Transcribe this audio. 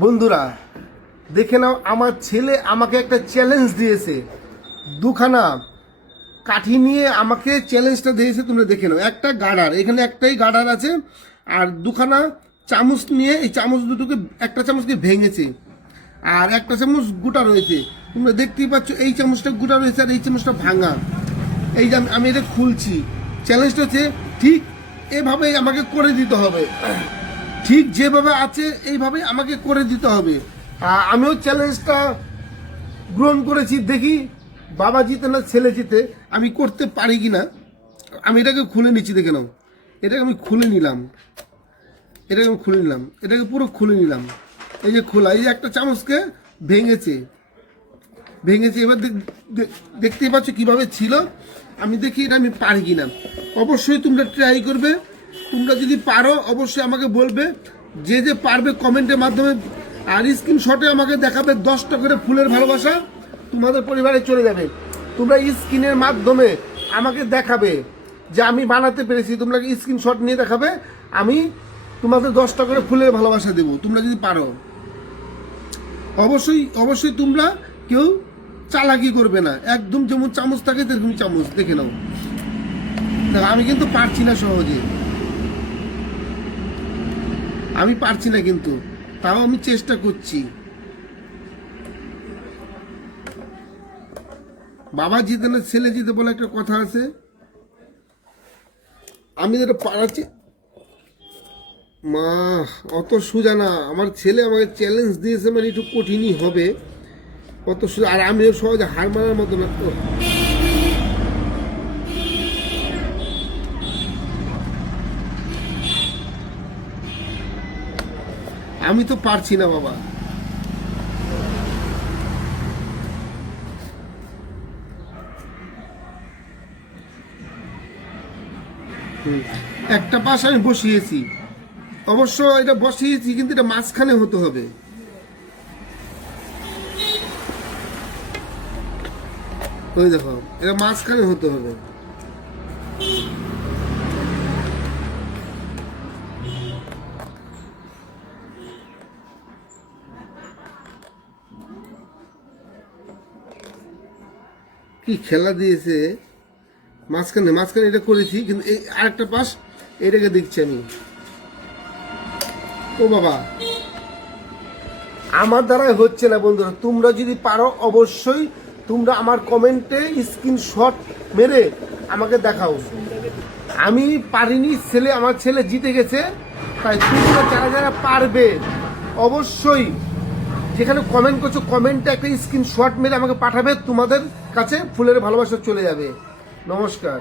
বন্ধুরা দেখে নাও, আমার ছেলে আমাকে একটা চ্যালেঞ্জ দিয়েছে। দুখানা কাঠি নিয়ে আমাকে চ্যালেঞ্জটা দিয়েছে। তোমরা দেখে নাও, একটা গার্ডার, এখানে একটাই গার্ডার আছে, আর দুখানা চামচ নিয়ে এই চামচ দুটোকে, একটা চামচকে ভেঙেছে আর একটা চামচ গোটা রয়েছে। তোমরা দেখতেই পাচ্ছ, এই চামচটা গোটা রয়েছে আর এই চামচটা ভাঙা। এই যে আমি এটা খুলছি। চ্যালেঞ্জটা হচ্ছে ঠিক এভাবেই আমাকে করে দিতে হবে, ঠিক যেভাবে আছে এইভাবে আমাকে করে দিতে হবে। আমিও চ্যালেঞ্জটা গ্রহণ করেছি। দেখি বাবা জিতে না ছেলে জিতে, আমি করতে পারি কি না। আমি এটাকে খুলে নিচ্ছি, দেখে নাও। এটাকে আমি খুলে নিলাম, এটাকে পুরো খুলে নিলাম। এই যে খোলা, এই যে একটা চামচকে ভেঙেছে। এবার দেখতেই পাচ্ছ কিভাবে ছিল। আমি দেখি এটা আমি পারি কিনা। অবশ্যই তোমরা ট্রাই করবে। তোমরা যদি পারো অবশ্যই আমাকে বলবে। যে যে পারবে কমেন্টের মাধ্যমে, আর স্ক্রিনশটে আমাকে দেখাবে 10টা করে ফুলের ভালোবাসা তোমাদের পরিবারে চলে যাবে। তোমরা স্ক্রিনের মাধ্যমে আমাকে দেখাবে যে আমি বানাতে পেরেছি। তোমরা স্ক্রিনশট নিয়ে দেখাবে, আমি তোমাদের 10টা করে ফুলের ভালোবাসা দেবো তোমরা যদি পারো। অবশ্যই তোমরা কেউ চালাকি করবে না, একদম যেমন চামচ থাকে তেরকম চামচ। দেখে নাও, দেখো আমি কিন্তু পারছি না সহজে, আমি পারছি না, কিন্তু তাও আমি চেষ্টা করছি। বাবা জিতে না ছেলে জিতে বলে একটা কথা আছে। আমি যেটা পারাচ্ছি, মা অত সোজা না। আমার ছেলে আমাকে চ্যালেঞ্জ দিয়েছে, মানে একটু কঠিনই হবে, অত সোজা। আর আমিও সহজে হার মারার মতো না তো। আমি তো পারছি না বাবা। একটা পাশ আমি বসিয়েছি, অবশ্য এটা বসিয়েছি, কিন্তু এটা মাঝখানে হতে হবে। ওই দেখো, এটা মাঝখানে হতে হবে। কি খেলা দিয়েছে, মাঝখানে এটা করেছি, কিন্তু এই আরেকটা পাশ এটাকে দেখছি আমি। ও বাবা, আমার দ্বারাই হচ্ছে না বন্ধুরা। তোমরা যদি পারো অবশ্যই তোমরা আমার কমেন্টে স্ক্রিনশট মেরে আমাকে দেখাও। আমি পারিনি, আমার ছেলে জিতে গেছে। তাই তোমরা যারা যারা পারবে অবশ্যই যেখানে কমেন্ট করছো কমেন্টে একটা স্ক্রিনশট মেরে আমাকে পাঠাবে। তোমাদের কাছে ফুলের ভালোবাসা চলে যাবে। নমস্কার।